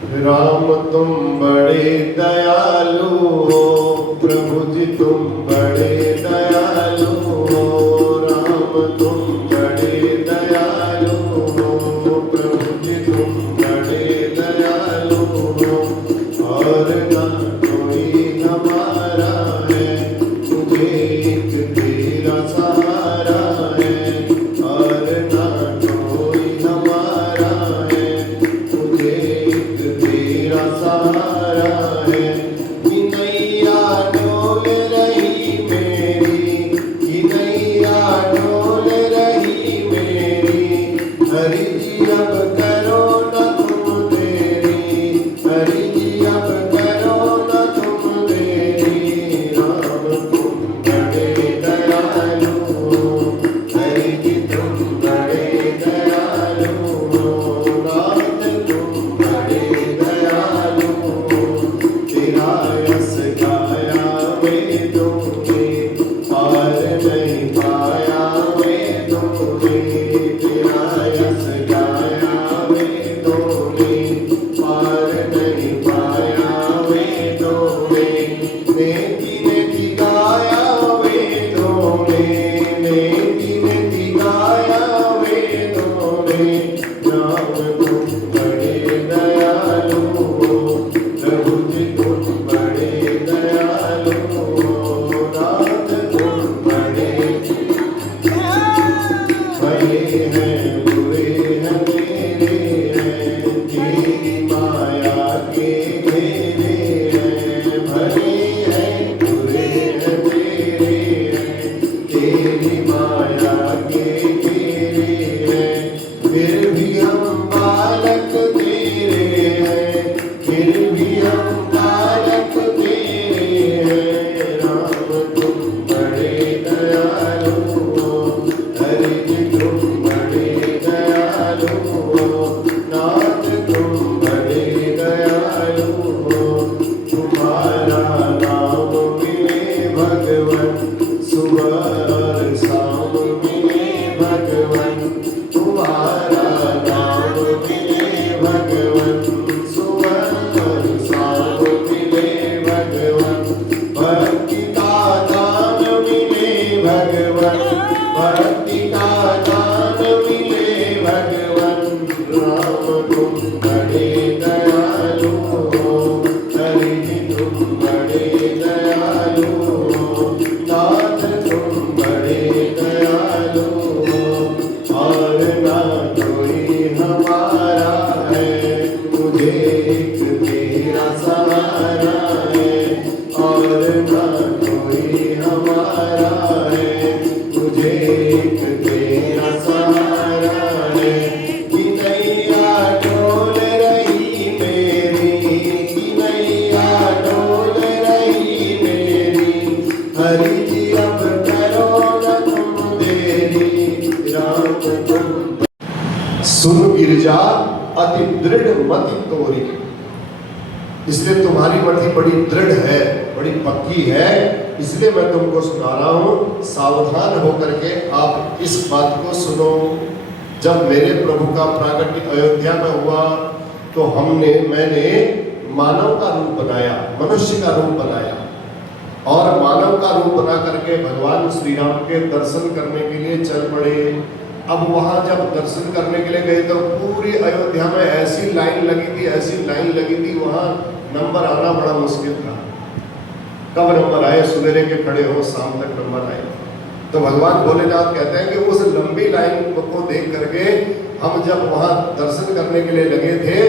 राम तुम बड़े दयालु हो, प्रभु जी तुम बड़े दयालु हो। राम तुम बड़े दयालु हो, प्रभु जी तुम बड़े दयालु हो। और ना कोई हमारा है, तुझे एक तेरा सहारा है। और ना कोई हमारा है, तुझे एक तेरा सहारा है। कि नैया डोल रही मेरी, कि नैया डोल रही मेरी। हरि जी अब करो न तुम देरी, हरि जी अब करो न तुम देरी। राम तुम बड़े दयालु हो, हरि जी तुम बड़े दयालु हो। नाथ तुम बड़े दयालु हो, तेरा यश गाया वेदों में, पार नहीं पाया वेदों में। तेरा यश गाया वेदों में, पार नहीं पाया वेदों में। नेति नेति गाया वेदों में, नेति नेति गाया वेदों में। राम तुम बड़े दयालु हो, प्रभु जी तुम बड़े दयालु हो। नाथ तुम बड़े भले हैं बुरे हैं मेरे हैं, तेरी माया के घेरे हैं। भले हैं बुरे हैं मेरे हैं, तेरी माया के घेरे हैं। फिर भी हम बालक तेरे हैं, फिर भी हम बालक तेरे हैं। राम तुम बड़े दयालु हो, हरि जी तुम बड़े दयालु हो। नाथ तुम बड़े दयालु हो। तुम्हारा नाम मिले भगवन, सुबह और शाम मिले भगवन। तुम्हारा नाम मिले भगवन, सुबह और शाम मिले भगवन। भक्ति का दान मिले भगवन, भक्ति का दान मिले भगवन। राम तुम बड़े दयालु हो, हरि जी तुम बड़े दयालु हो। नाथ तुम बड़े दयालु हो। और ना कोई हमारा है, तुझे एक तेरा सहारा है। और ना कोई हमारा है, तुझे एक तेरा सहारा है। कि नैया डोल रही मेरी, कि नैया डोल रही मेरी। हरि जी अब करो न तुम देरी। राम तुम सुन गिरजा अति दृढ़ मति तोरी। इसलिए तुम्हारी मति बड़ी दृढ़ है, बड़ी पक्की है, इसलिए मैं तुमको सुना रहा हूं। सावधान होकर के आप इस बात को सुनो। जब मेरे प्रभु का प्राकट्य अयोध्या में हुआ तो मैंने मानव का रूप बनाया, मनुष्य का रूप बनाया। और मानव का रूप बना करके भगवान श्री राम के दर्शन करने के लिए चल पड़े। अब वहां जब दर्शन करने के लिए गए तो पूरी अयोध्या में ऐसी लाइन लगी थी, ऐसी लाइन लगी थी, वहां नंबर आना बड़ा मुश्किल था। कब नंबर आए? सवेरे के खड़े हो, शाम तक नंबर आए। तो भगवान भोलेनाथ कहते हैं कि उस लंबी लाइन को देख करके हम जब वहां दर्शन करने के लिए लगे थे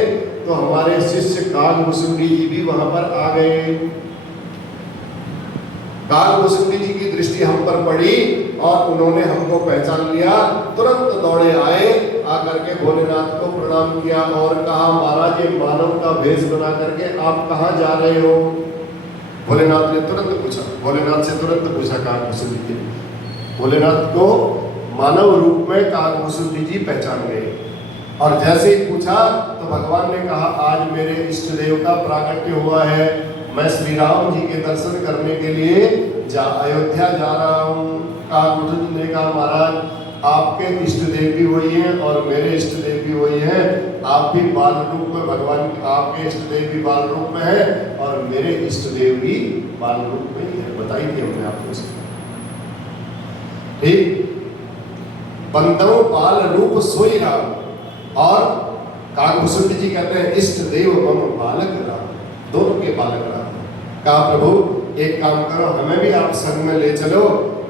तो हमारे शिष्य कालभूषुंडी जी भी वहां पर आ गए। कालभूषुंडी जी की दृष्टि हम पर पड़ी और उन्होंने हमको पहचान लिया। तुरंत दौड़े आए, आकर के भोलेनाथ को प्रणाम किया और कहा, महाराज ये मानव का भेष बना करके आप कहाँ जा रहे हो? भोलेनाथ ने तुरंत पूछा, भोलेनाथ से तुरंत पूछा कालभूषुंडी जी। भोलेनाथ को मानव रूप में कालभूषुंडी जी पहचान गए। और जैसे ही पूछा तो भगवान ने कहा, आज मेरे इष्ट देव का प्राकट्य हुआ है, मैं श्री राम जी के दर्शन करने के लिए अयोध्या जा रहा हूँ। कालभूषुंडी ने कहा, महाराज आपके इष्ट देव भी वही हैं और मेरे इष्ट देव भी वही हैं। आप भी बाल रूप में भगवान, आपके आपके इष्ट देव भी बाल रूप में है और मेरे इष्ट देव भी बाल रूप में ही है। बताई थी हमने आपको इसको। ठीक, बंदो बाल रूप सोई राम, और काकभूषुंड जी कहते हैं इष्ट देव मम बालक राम, दोनों के बालक राम। कहा प्रभु एक काम करो, हमें भी आप संग में ले चलो,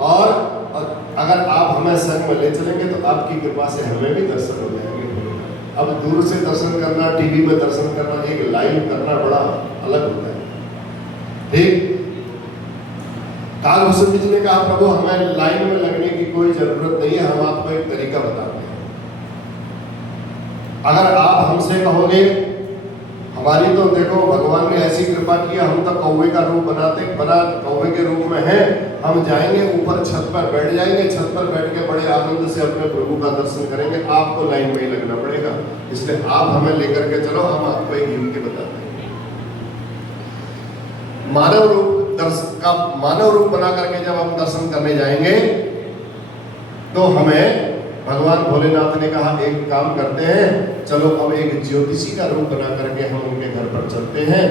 और अगर आप हमें संग में ले चलेंगे तो आपकी कृपा से हमें भी दर्शन हो जाएंगे। अब दूर से दर्शन करना, टीवी में दर्शन करना, एक लाइव करना बड़ा अलग होता है। ठीक, काकभूषुंड जी ने कहा प्रभु हमें लाइन में लगने की कोई जरूरत नहीं है, हम आपको एक तरीका बताते हैं। अगर आप हमसे कहोगे, हमारी तो देखो भगवान ने ऐसी कृपा किया, हम तो कौवे का रूप बना कौवे के रूप में हैं, हम जाएंगे ऊपर छत पर बैठ जाएंगे, छत पर बैठ के बड़े आनंद से अपने प्रभु का दर्शन करेंगे। आपको लाइन में ही लगना पड़ेगा, इसलिए आप हमें लेकर के चलो, हम आपको एक युग के बताते हैं। मानव रूप बना करके जब हम दर्शन करने जाएंगे तो हमें भगवान भोलेनाथ ने कहा एक काम करते हैं, चलो अब एक ज्योतिषी का रूप बना करके हम उनके घर पर चलते हैं।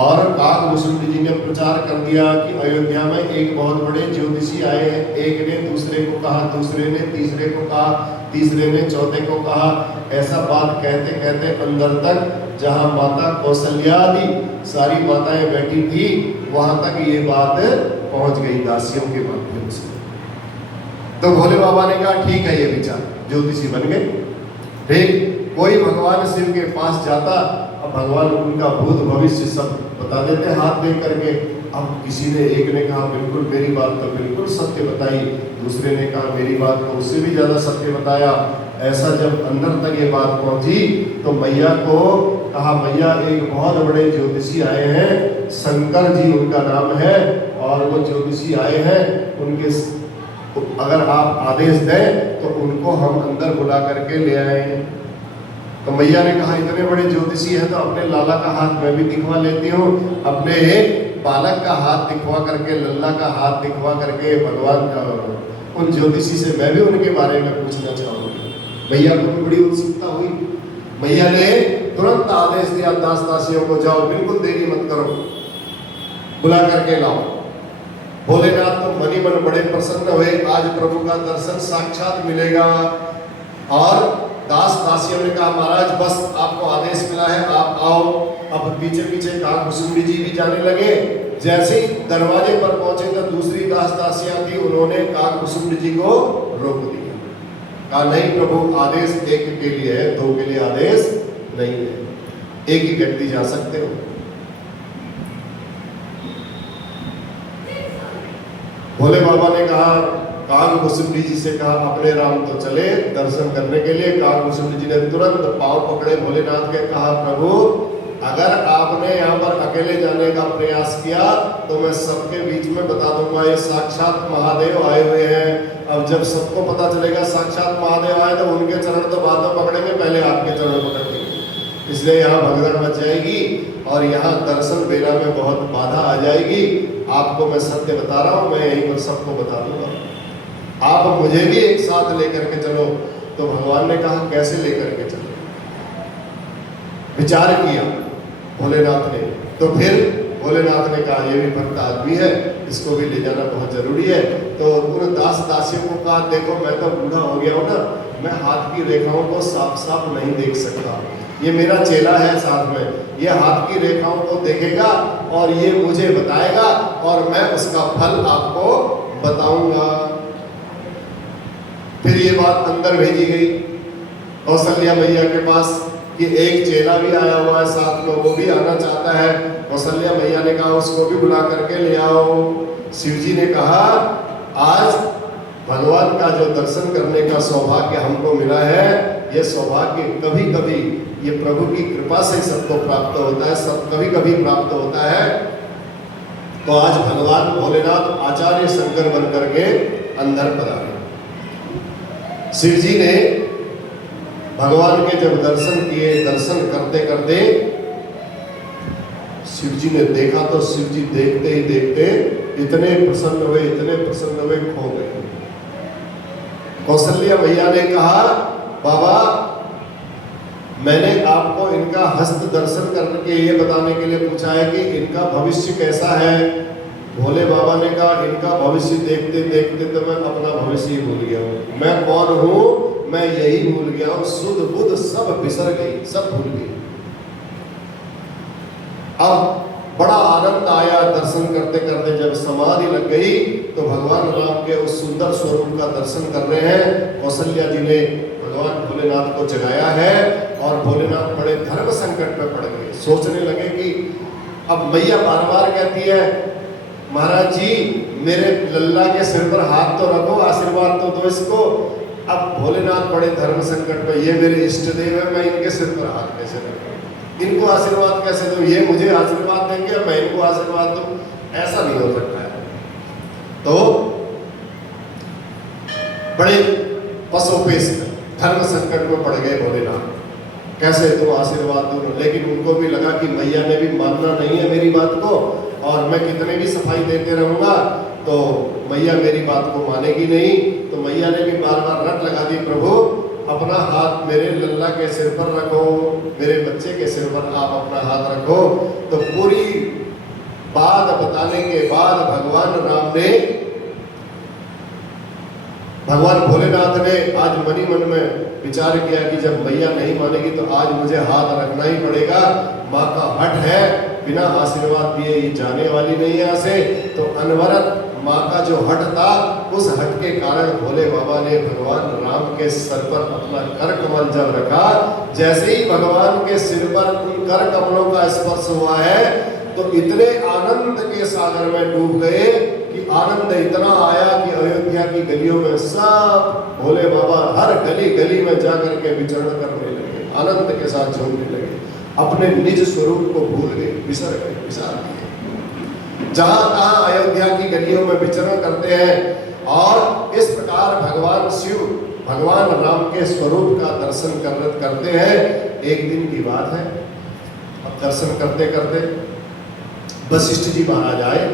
और काकभूषुंड जी ने प्रचार कर दिया कि अयोध्या में एक बहुत बड़े ज्योतिषी आए हैं। एक ने दूसरे को कहा, दूसरे ने तीसरे को कहा, तीसरे ने चौथे को कहा। ऐसा बात कहते कहते अंदर तक जहाँ माता कौशल्या आदि सारी माताएं बैठी थी वहां तक ये बात पहुंच गई दासियों के माध्यम से। तो भोले बाबा ने कहा ठीक है, ये विचार, ज्योतिषी बन गए। ठीक, कोई भगवान शिव के पास जाता, अब भगवान उनका भूत भविष्य सब बता देते हाथ दे करके। अब किसी ने, एक ने कहा बिल्कुल मेरी बात तो बिल्कुल सत्य बताई, दूसरे ने कहा मेरी बात तो उससे भी ज्यादा सत्य बताया। ऐसा जब अंदर तक ये बात पहुंची तो मैया को कहा, मैया एक बहुत बड़े ज्योतिषी आए हैं, शंकर जी उनका नाम है, और वो ज्योतिषी आए हैं, उनके अगर आप आदेश दें तो उनको हम अंदर बुला करके ले आए। तो मैया ने कहा इतने बड़े ज्योतिषी हैं तो अपने लाला का हाथ मैं भी दिखवा लेती हूँ, अपने बालक का हाथ दिखवा करके, लल्ला का हाथ दिखवा करके भगवान का उन ज्योतिषी से मैं भी उनके बारे में पूछना चाहूँगी। मैया को भी बड़ी उत्सुकता हुई। मैया ने तुरंत आदेश दिया दास दासियों को, जाओ बिल्कुल देरी मत करो, बुला करके लाओ। भोलेनाथ तो मनी मन बड़े प्रसन्न हुए, आज प्रभु का दर्शन साक्षात मिलेगा। और दास दासियों ने कहा महाराज बस आपको आदेश मिला है, आप आओ। अब पीछे पीछे काकभूषुंड जी भी जाने लगे। जैसे ही दरवाजे पर पहुंचे तो दूसरी दास दासियां थी, उन्होंने काकभूषुंड जी को रोक दिया। कहा नहीं प्रभु, आदेश एक के लिए है, दो के लिए आदेश नहीं है, एक ही व्यक्ति जा सकते हो। भोले बाबा ने कहा, काकभूषुंड जी से कहा अपने राम तो चले दर्शन करने के लिए। काकभूषुंड जी ने तुरंत पांव पकड़े भोलेनाथ के, कहा प्रभु अगर आपने यहाँ पर अकेले जाने का प्रयास किया तो मैं सबके बीच में बता दूंगा ये साक्षात महादेव आए हुए हैं। अब जब सबको पता चलेगा साक्षात महादेव आए तो उनके चरण तो बाद में पकड़ेंगे, पहले आपके चरण पकड़ेंगे। इसलिए यहाँ भगदड़ मच जाएगी और यहाँ दर्शन बेला में बहुत बाधा आ जाएगी। आपको मैं सत्य बता रहा हूँ, मैं यहीं पर सबको बता दूंगा, आप मुझे भी एक साथ लेकर के चलो। तो भगवान ने कहा कैसे लेकर के चलो? विचार किया भोलेनाथ ने। तो फिर भोलेनाथ ने कहा ये भी भक्त आदमी है, इसको भी ले जाना बहुत जरूरी है। तो उन दास दासियों को कहा देखो मैं तो बूढ़ा हो गया हूँ ना, मैं हाथ की रेखाओं को साफ साफ नहीं देख सकता, ये मेरा चेला है साथ में, ये हाथ की रेखाओं को देखेगा और ये मुझे बताएगा और मैं उसका फल आपको बताऊंगा। फिर ये बात अंदर भेजी गई कौशल्या मैया के पास कि एक चेला भी आया हुआ है साथ में, वो भी आना चाहता है। कौशल्या मैया ने कहा उसको भी बुला करके ले आओ। शिवजी ने कहा आज भगवान का जो दर्शन करने का सौभाग्य हमको मिला है, ये सौभाग्य कभी कभी ये प्रभु की कृपा से सबको प्राप्त होता है, सब कभी कभी प्राप्त होता है। तो आज भगवान भोलेनाथ आचार्य शंकर बन करके अंदर पधारे। शिवजी ने भगवान के जब दर्शन किए, दर्शन करते करते शिवजी ने देखा तो शिवजी देखते ही देखते इतने प्रसन्न हुए, इतने प्रसन्न हुए, खो गए। कौशल्या मैया ने कहा बाबा मैंने आपको इनका हस्त दर्शन करके ये बताने के लिए पूछा है कि इनका भविष्य कैसा है। भोले बाबा ने कहा इनका भविष्य देखते देखते तो मैं अपना भविष्य ही भूल गया हूँ। मैं कौन हूँ मैं यही भूल गया हूँ। सुध बुध सब बिसर गई, सब भूल गई। अब बड़ा आनंद आया दर्शन करते करते। जब समाधि लग गई तो भगवान राम के उस सुंदर स्वरूप का दर्शन कर रहे हैं। कौशल्या जी ने भगवान भोलेनाथ को जगाया है और भोलेनाथ बड़े धर्म संकट में पड़ गए। सोचने लगे कि अब मैया बार बार कहती है महाराज जी मेरे लल्ला के सिर पर हाथ तो रखो, आशीर्वाद तो दो इसको। अब भोलेनाथ बड़े धर्म संकट में, ये मेरे इष्ट देव है, मैं इनके सिर पर हाथ कैसे रखूं, इनको आशीर्वाद कैसे दूं, ये मुझे आशीर्वाद देंगे मैं इनको आशीर्वाद दूं, ऐसा नहीं हो सकता है। तो बड़े पसोपेश धर्म संकट में पड़ गए भोलेनाथ, कैसे तो आशीर्वाद दूं। लेकिन उनको भी लगा कि मैया ने भी मानना नहीं है मेरी बात को, और मैं कितने भी सफाई देते रहूंगा तो मैया मेरी बात को मानेगी नहीं। तो मैया ने भी बार बार रट लगा दी, प्रभु अपना हाथ मेरे लल्ला के सिर पर रखो, मेरे बच्चे के सिर पर आप अपना हाथ रखो। तो पूरी बात बताने के बाद भगवान भोलेनाथ ने आज मनी मन में विचार किया कि जब मैया नहीं मानेगी तो आज मुझे हाथ रखना ही पड़ेगा। माँ का हट है, बिना आशीर्वाद दिए ये जाने वाली नहीं है यहाँ से। तो अनवरत माँ का जो हट था, उस हट के कारण भोले बाबा ने भगवान राम के सर पर अपना कर कमल जब रखा, जैसे ही भगवान के सिर पर उन कर कमलों का स्पर्श हुआ है तो इतने आनंद के सागर में डूब गए कि आनंद इतना आया कि अयोध्या की गलियों में सब भोले बाबा हर गली गली में जाकर के विचरण करने लगे, आनंद के साथ झूमने लगे, अपने निज स्वरूप को भूल गए, विसर गए, विसार दिए। जहां तहां अयोध्या की गलियों में विचरण करते हैं और इस प्रकार भगवान शिव भगवान राम के स्वरूप का दर्शन करते हैं। एक दिन की बात है, अब दर्शन करते करते वशिष्ठ जी महाराज आए।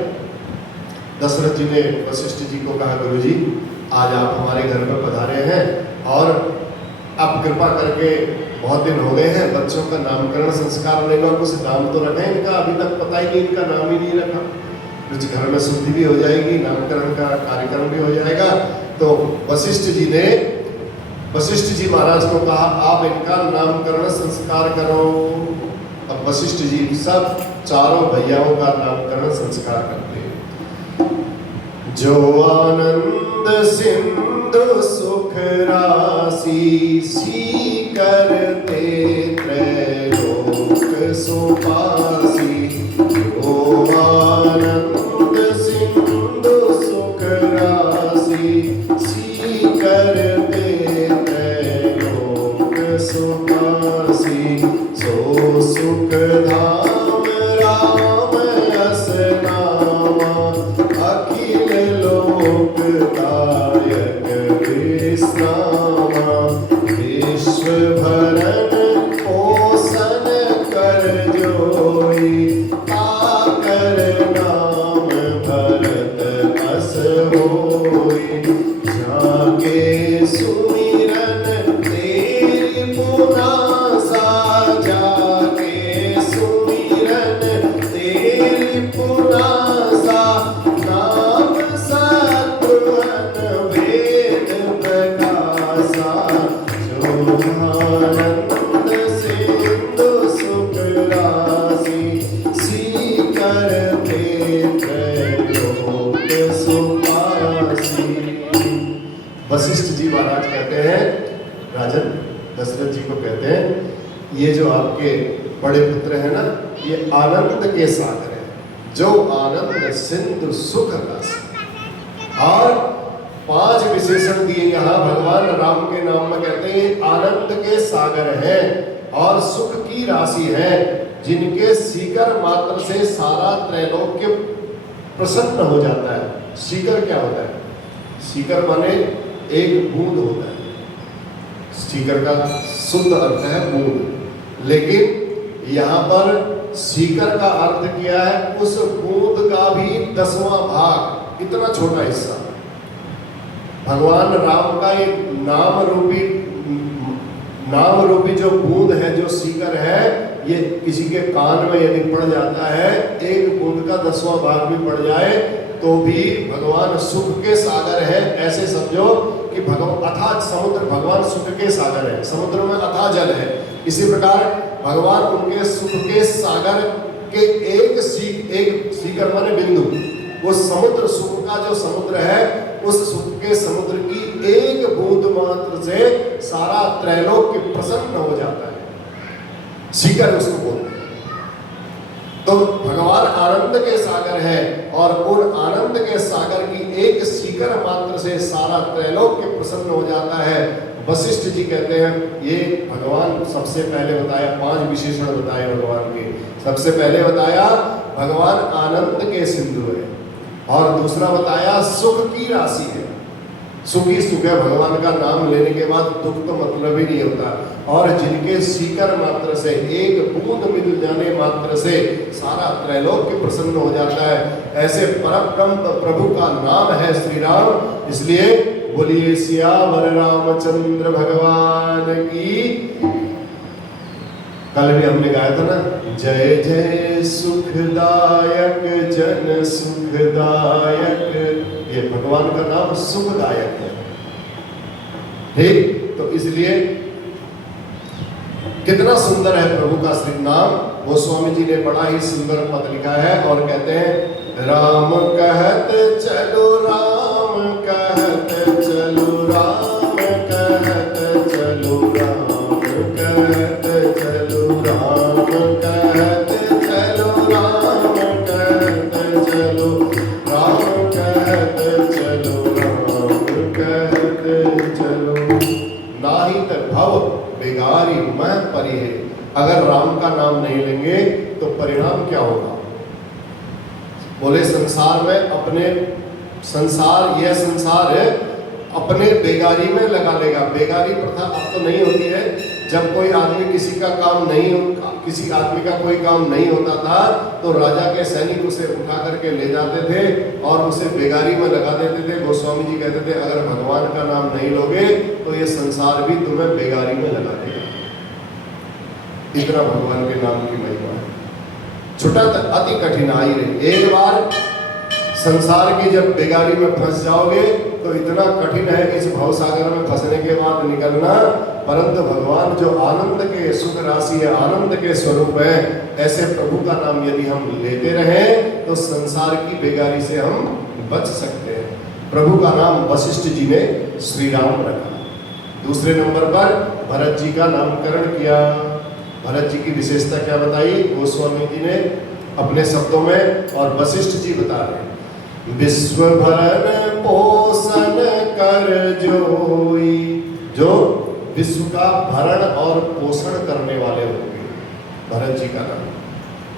दशरथ जी ने वशिष्ठ जी को कहा गुरु जी आज आप हमारे घर में पधारे हैं और आप कृपा करके बहुत दिन हो गए हैं, बच्चों का नामकरण संस्कार नहीं हुआ, कुछ नाम तो रखें इनका, अभी तक पता ही नहीं, इनका नाम ही नहीं रखा। कुछ घर में शुद्धि भी हो जाएगी, नामकरण का कार्यक्रम भी हो जाएगा। तो वशिष्ठ जी महाराज को कहा आप इनका नामकरण संस्कार करो। अब वशिष्ठ जी सब चारों भैयाओं का नामकरण संस्कार करते हैं। जो आनंद सिंधु सुख राशि सी करते त्रैलोक सुपासी। जो आनंद सिंधु सुख राशि सी करते त्रैलोक सुपासी। सो सुख धाम राम यस नामा अखिल लोक दायक विश्रामा। विश्व भरण पोषण कर जोई ताकर नाम भरत अस होई। जाके सुमिरन तेरी पुनासा, जाके सुमिरन तेरी पुनासा। नाम सत्वन वेद प्रकाशा। जो आनंद सिंधु सुख राशि सी करते त्रैलोक सुपासी। वशिष्ठ जी महाराज कहते हैं, राजन दशरथ जी को कहते हैं ये जो आपके बड़े पुत्र है ना, ये आनंद के सागर है। जो आनंद सिंधु सुख राशि, और 5 विशेषण दिए यहाँ भगवान राम के नाम में, कहते हैं आनंद के सागर है और सुख की राशि है, जिनके सीकर मात्र से सारा त्रैलोक्य प्रसन्न हो जाता है। सीकर क्या होता है? सीकर माने एक बूंद होता है। सीकर का शुद्ध अर्थ है बूंद, लेकिन यहाँ पर सीकर का अर्थ किया है उस बूंद का भी 10वां भाग, इतना छोटा हिस्सा। भगवान राम का एक नाम रूपी नाम रूपी जो बूंद है, जो सीकर है, ये किसी के कान में यदि पड़ जाता है, एक बूंद का 10वां भाग भी पड़ जाए तो भी भगवान सुख के सागर है, ऐसे समझो कि भगवान अथाह समुद्र, भगवान सुख के सागर है, समुद्र में अथाह जल है। इसी प्रकार भगवान उनके सुख के सागर के एक सीकर माने बिंदु, वो समुद्र, सुख का जो समुद्र है, उस सुख के समुद्र की एक बूंद मात्र से सारा त्रैलोक्य प्रसन्न हो जाता है, सीकर उसको बोलते हैं। तो भगवान आनंद के सागर है और उन आनंद के सागर की एक सीकर मात्र से सारा त्रैलोक्य प्रसन्न हो जाता है। वशिष्ठ जी कहते हैं, ये भगवान सबसे पहले बताया, 5 विशेषण बताए भगवान के। सबसे पहले बताया भगवान आनंद के सिंधु है, और दूसरा बताया सुख की राशि है, सुखी सुख है। भगवान का नाम लेने के बाद दुख तो मतलब ही नहीं होता, और जिनके सीकर मात्र से, एक बूंद मिल जाने मात्र से सारा त्रैलोक्य प्रसन्न हो जाता है, ऐसे परम प्रभु का नाम है श्री राम। इसलिए बोलिए सियावर रामचंद्र भगवान की। कल भी हमने गाया था ना, जय जय सुखदायक जन सुखदायक, ये भगवान का नाम सुखदायक है। ठीक, तो इसलिए कितना सुंदर है प्रभु का श्री नाम। वो स्वामी जी ने बड़ा ही सुंदर पद लिखा है और कहते हैं, राम कहत चलो, राम कहत चलो, राम कहत चलो, राम कहत चलो, राम कहत चलो, राम कहत चलो, राम कहत चलो, राम कहत चलो, नाहित भव बेगारी मैं परिहे। अगर राम का नाम नहीं लेंगे तो परिणाम क्या होगा? बोले संसार में अपने संसार, यह संसार है, अपने बेगारी में लगा लेगा। बेगारी प्रथा अब तो नहीं होती है। जब कोई आदमी किसी का काम नहीं, किसी आदमी का कोई काम नहीं होता था तो राजा के सैनिक उसे उठा करके ले जाते थे और उसे बेगारी में लगा देते थे। गोस्वामी जी कहते थे, अगर भगवान का नाम नहीं लोगे तो ये संसार भी तुम्हें बेगारी में लगा देगा। इतना भगवान के नाम की महिमा है। छुटत अति कठिनाई रही। एक बार संसार की जब बेगारी में फंस जाओगे तो इतना कठिन है इस भवसागर में फंसने के बाद निकलना। परंतु भगवान जो आनंद के सुख राशि है, आनंद के स्वरूप है, ऐसे प्रभु का नाम यदि हम लेते रहें तो संसार की बेगारी से हम बच सकते हैं। प्रभु का नाम वशिष्ठ जी ने श्री राम रखा। दूसरे नंबर पर भरत जी का नामकरण किया। भरत जी की विशेषता क्या बताई गोस्वामी जी ने अपने शब्दों में, और वशिष्ठ जी बता रहे, विश्व भरण पोषण कर जोई, जो विश्व का भरण और पोषण करने वाले होंगे, भरत जी का नाम।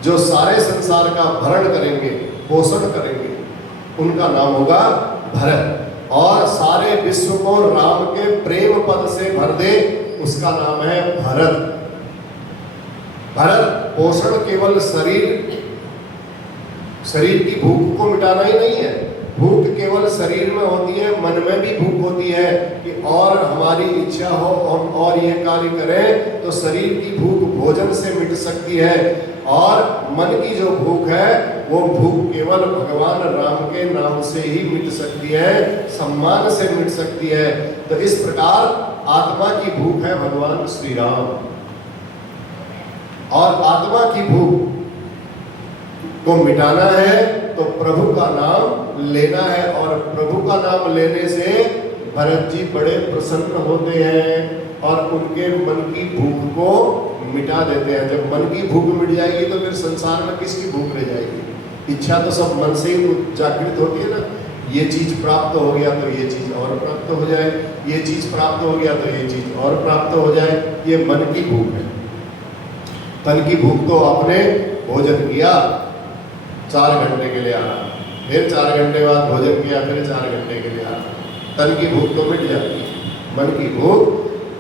जो सारे संसार का भरण करेंगे, पोषण करेंगे, उनका नाम होगा भरत। और सारे विश्व को राम के प्रेम पद से भर दे, उसका नाम है भरत। भरत पोषण केवल शरीर की भूख को मिटाना ही नहीं है। भूख केवल शरीर में होती है, मन में भी भूख होती है कि और हमारी इच्छा हो और ये कार्य करें, तो शरीर की भूख भोजन से मिट सकती है। और मन की जो भूख है वो भूख केवल भगवान राम के नाम से ही मिट सकती है, सम्मान से मिट सकती है। तो इस प्रकार आत्मा की भूख है भगवान श्री राम, और आत्मा की भूख को मिटाना है तो प्रभु का नाम लेना है। और प्रभु का नाम लेने से भरत जी बड़े प्रसन्न होते हैं और उनके मन की भूख को मिटा देते हैं। जब मन की भूख मिट जाएगी तो फिर संसार में किसकी भूख रह जाएगी? इच्छा तो सब मन से ही जागृत होती है ना। ये चीज प्राप्त हो गया तो ये चीज और प्राप्त हो जाए, ये चीज प्राप्त हो गया तो ये चीज और प्राप्त हो जाए। ये मन की भूख है। तन की भूख तो आपने भोजन किया, 4 घंटे के लिए आना, फिर 4 घंटे बाद भोजन किया, फिर 4 घंटे के लिए आना। तन की भूख तो मिट जाती है, मन की भूख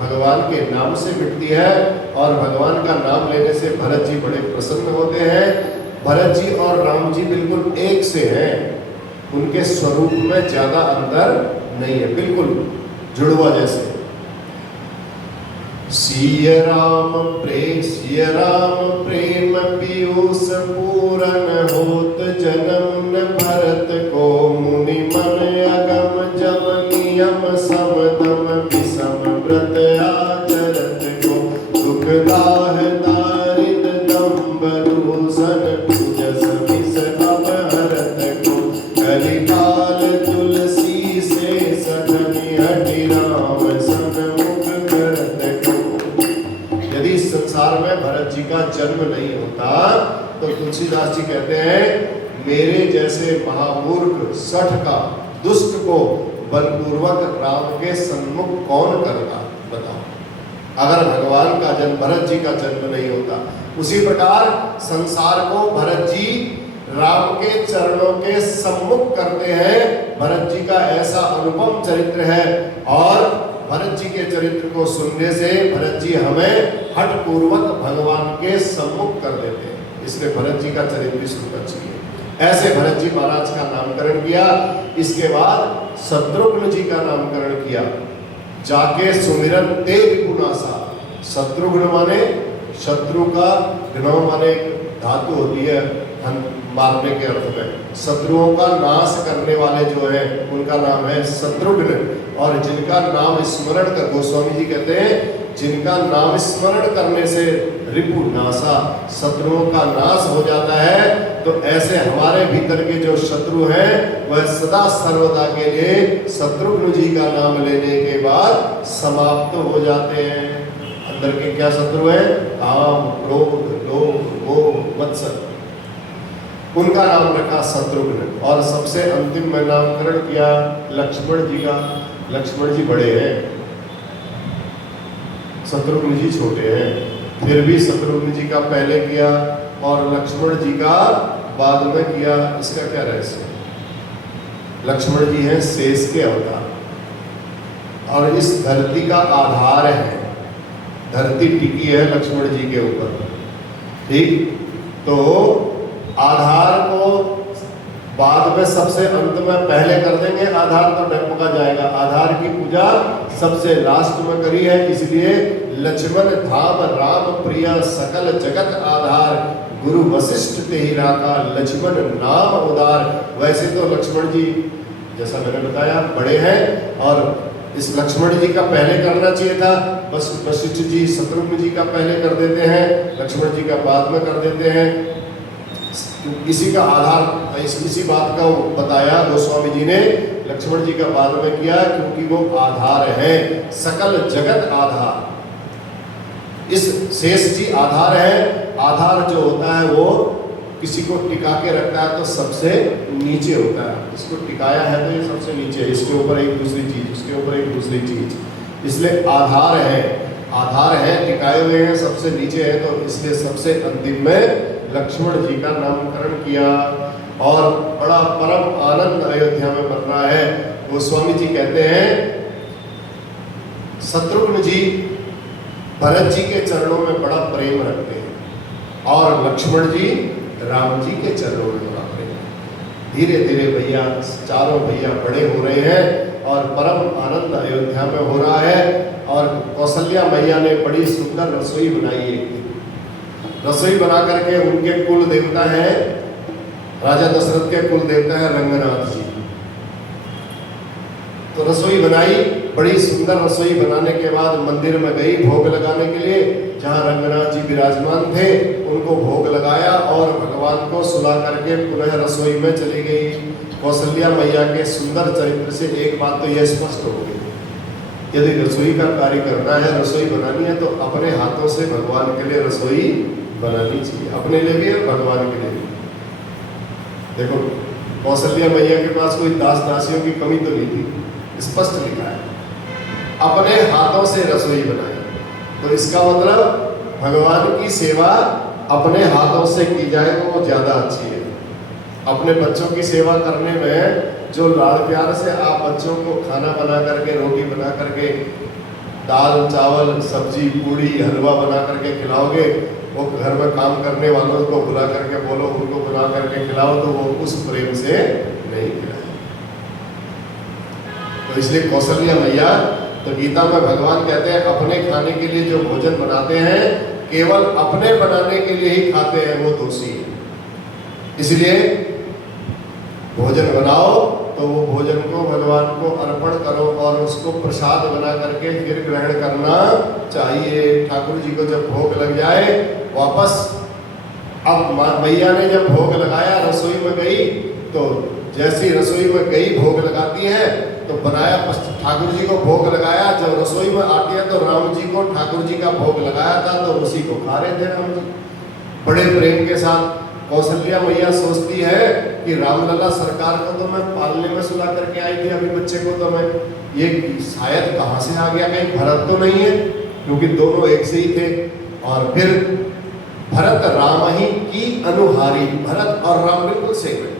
भगवान के नाम से मिटती है। और भगवान का नाम लेने से भरत जी बड़े प्रसन्न होते हैं। भरत जी और राम जी बिल्कुल एक से हैं, उनके स्वरूप में ज्यादा अंतर नहीं है, बिल्कुल जुड़वा जैसे। सिय राम प्रेम पीयूष पूरन होत जन्म न भरत को मुनि मन अगम जम नियम समदम विषम व्रत आचरत को दुखदाह दारिद दम्ब दूषण पूजस विष अपहरत को कलिकाल तुलसी से सधनि हटि राम सन्मुख करत को। यदि इस संसार में भरत जी का जन्म नहीं होता तो तुलसीदास जी कहते हैं मेरे जैसे महामूर्ख सठ का दुष्ट को बलपूर्वक राम के सन्मुख कौन करता, बताओ। अगर भगवान का जन्म, भरत जी का जन्म नहीं होता। उसी प्रकार संसार को भरत जी राम के चरणों के सम्मुख करते हैं। भरत जी का ऐसा अनुपम चरित्र है और भरत जी के चरित्र को सुनने से भरत जी हमें हठ पूर्वक भगवान के सम्मुख कर देते हैं। इसलिए भरत जी का चरित्र सुनना चाहिए। ऐसे भरत जी महाराज का नामकरण किया। इसके बाद शत्रुघ्न जी का नामकरण किया। जाके सुमिरन ते विपुनासा। शत्रुघ्न माने शत्रु का, घ्नौ माने धातु होती है मारने के अर्थ में। शत्रुओं का नाश करने वाले जो है उनका नाम है शत्रुघ्न। और जिनका नाम स्मरण कर, गोस्वामी जी कहते हैं जिनका नाम स्मरण करने से रिपु नासा, शत्रुओं का नाश हो जाता है। तो ऐसे हमारे भीतर के जो शत्रु हैं वह सदा सर्वदा के लिए शत्रुघ्न जी का नाम लेने के बाद समाप्त हो जाते हैं। अंदर के क्या शत्रु है? काम, क्रोध, लोभ, मोह, मत्सर, उनका नाम रखा शत्रुघ्न। और सबसे अंतिम में नामकरण किया लक्ष्मण जी का। लक्ष्मण जी बड़े हैं, शत्रुघ्न जी छोटे हैं, फिर भी शत्रुघ्न जी का पहले किया और लक्ष्मण जी का बाद में किया। इसका क्या रहस्य? लक्ष्मण जी हैं शेष के अवतार और इस धरती का आधार है। धरती टिकी है लक्ष्मण जी के ऊपर, ठीक। तो आधार को बाद में सबसे अंत में पहले कर देंगे, आधार तो डगमगा जाएगा। आधार की पूजा सबसे लास्ट में करी है, इसलिए लक्ष्मण धाम राम प्रिया सकल जगत आधार गुरु वशिष्ठ ते ही राखा लक्ष्मण नाम उदार। वैसे तो लक्ष्मण जी जैसा मैंने बताया बड़े हैं और इस लक्ष्मण जी का पहले करना चाहिए था। बस वशिष्ठ जी शत्रुघ्न जी का पहले कर देते हैं, लक्ष्मण जी का बाद में कर देते हैं। इसी का आधार, इसी बात का बताया गोस्वामी जी ने। लक्ष्मण जी का बाद में किया क्योंकि वो आधार है, सकल जगत आधार। इस शेष जी आधार है। आधार जो होता है वो किसी को टिका के रखता है तो सबसे नीचे होता है। इसको टिकाया है तो ये सबसे नीचे है, इसके ऊपर एक दूसरी चीज, उसके ऊपर एक दूसरी चीज, इसलिए आधार है। आधार है, टिकाए हुए हैं, सबसे नीचे है, तो इसलिए सबसे अंतिम में लक्ष्मण जी का नामकरण किया। और बड़ा परम आनंद अयोध्या में बन रहा है। गोस्वामी जी कहते हैं शत्रुघ्न जी भरत जी के चरणों में बड़ा प्रेम रखते हैं और लक्ष्मण जी राम जी के चरणों में बड़ा प्रेम। धीरे धीरे भैया चारों भैया बड़े हो रहे हैं और परम आनंद अयोध्या में हो रहा है। और कौशल्या मैया ने बड़ी सुंदर रसोई बनाई है। रसोई बना करके उनके कुल देवता है, राजा दशरथ के कुल देवता है रंगनाथ जी। तो रसोई बनाई, बड़ी सुंदर रसोई बनाने के बाद मंदिर में गई भोग लगाने के लिए। जहाँ रंगनाथ जी विराजमान थे उनको भोग लगाया और भगवान को सुला करके पुनः रसोई में चली गई। कौशल्या मैया के सुंदर चरित्र से एक बात तो यह स्पष्ट हो गई, यदि रसोई का कार्य करना है, रसोई बनानी है, तो अपने हाथों से भगवान के लिए रसोई बनानी चाहिए, अपने लिए भी और भगवान के लिए भी। देखो कौशल्या मैया के पास कोई दास दासियों की कमी तो नहीं थी, स्पष्ट लिखा है अपने हाथों से रसोई बनाई। तो इसका मतलब भगवान की सेवा अपने हाथों से की जाए तो वो ज़्यादा अच्छी है। अपने बच्चों की सेवा करने में जो लाड़ प्यार से आप बच्चों को खाना बना करके, रोटी बना करके, दाल चावल सब्जी पूड़ी हलवा बना करके खिलाओगे, वो घर में काम करने वालों को बुला करके बोलो उनको बना करके खिलाओ, तो वो उस प्रेम से नहीं खिलाए। तो इसलिए कौशल्या मैया तो गीता में भगवान कहते हैं अपने खाने के लिए जो भोजन बनाते हैं केवल अपने बनाने के लिए ही खाते हैं वो दोषी है। इसलिए भोजन बनाओ तो वो भोजन को भगवान को अर्पण करो और उसको प्रसाद बना करके फिर ग्रहण करना चाहिए। ठाकुर जी को जब भोग लग जाए वापस, अब मैया ने जब भोग लगाया रसोई में गई, तो जैसी रसोई में गई भोग लगाती है तो बनाया, ठाकुर जी को भोग लगाया, जब रसोई में आती है तो राम जी को ठाकुर जी का भोग लगाया था तो उसी को खा रहे थे राम जी बड़े प्रेम के साथ। कौशल्या मैया सोचती है कि रामलला सरकार को तो मैं पालने में सुला करके आई थी, अभी बच्चे को तो मैं ये शायद कहाँ से आ गया, कहीं भरत तो नहीं है, क्योंकि दोनों एक से ही थे। और फिर भरत राम ही की अनुहारी, भरत और राम बिल्कुल सेम है,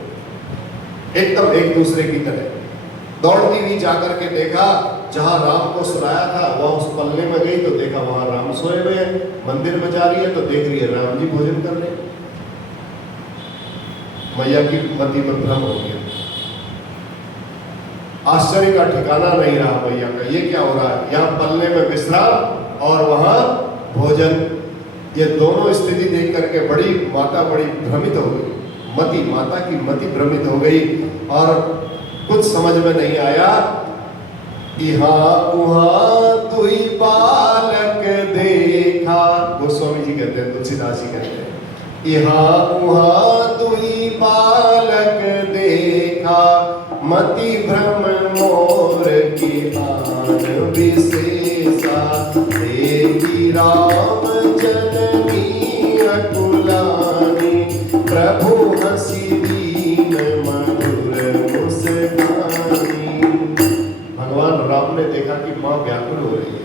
एकदम एक दूसरे की तरह। दौड़ती हुई जाकर के देखा जहां राम को सुलाया था वह उस पल्ले में गई तो देखा वहां राम सोए हुए हैं। मंदिर में जा रही है तो देख रही है राम जी भोजन कर रहे हैं। मैया की मति में भ्रम हो गया, आश्चर्य का ठिकाना नहीं रहा मैया का, ये क्या हो रहा है, यहाँ पल्ले में विश्राम और वहां भोजन। ये दोनों स्थिति देख करके बड़ी माता बड़ी भ्रमित हो गई, मति माता की मति भ्रमित हो गई और कुछ समझ में नहीं आया। यहाँ उहाँ तुई बालक देखा, गोस्वामी जी कहते हैं, तुलसीदास जी कहते हैं, यहाँ उहाँ तुई बालक देखा, मति भ्रम मोर की आन विशेषा, देखी राम जननी अकुलानी, प्रभु हंसी दीन मधुर मुस्कानी। भगवान राम ने देखा कि माँ व्याकुल हो रही है,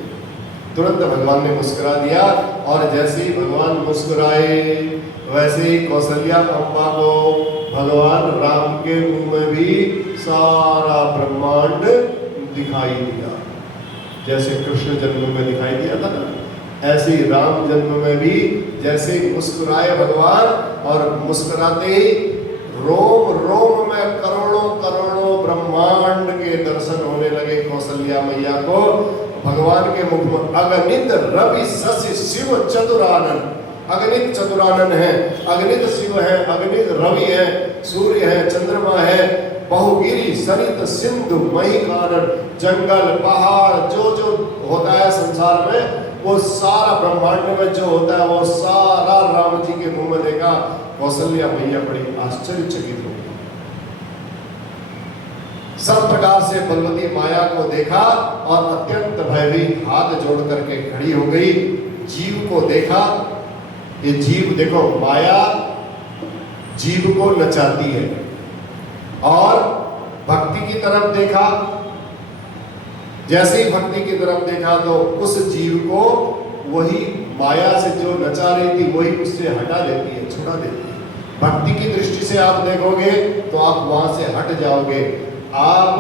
तुरंत भगवान ने मुस्कुरा दिया और जैसे ही भगवान मुस्कुराए वैसे ही कौशल्या अम्बा को भगवान राम के मुंह में भी सारा ब्रह्मांड दिखाई दिया। जैसे कृष्ण जन्म में दिखाई दिया था ना, ऐसे ही राम जन्म में भी जैसे मुस्कुराए भगवान, और मुस्कुराते ही रोम रोम में करोड़ों करोड़ों ब्रह्मांड के दर्शन होने लगे कौशल्या मैया को। भगवान के मुख में अगणित रवि शशि शिव चतुरानन, अगणित चतुरानन है, अगणित शिव है, अगणित रवि है, सूर्य है, चंद्रमा है, बहुगिरी सरित सिंधु महिकानन, जंगल पहाड़ जो जो होता है संसार में वो सारा ब्रह्मांड में जो होता है वो सारा राम जी के मुंह में देखा। कौशल्या मैया बड़ी आश्चर्यचकित हो गई, सब प्रकार से बलवती माया को देखा और अत्यंत भयभीत हाथ जोड़ करके खड़ी हो गई। जीव को देखा, ये जीव देखो, माया जीव को नचाती है, और भक्ति की तरफ देखा, जैसे ही भक्ति की तरफ देखा तो उस जीव को वही माया से जो नचा रही थी वही उससे हटा देती है, छुड़ा देती है। भक्ति की दृष्टि से आप देखोगे तो आप वहां से हट जाओगे, आप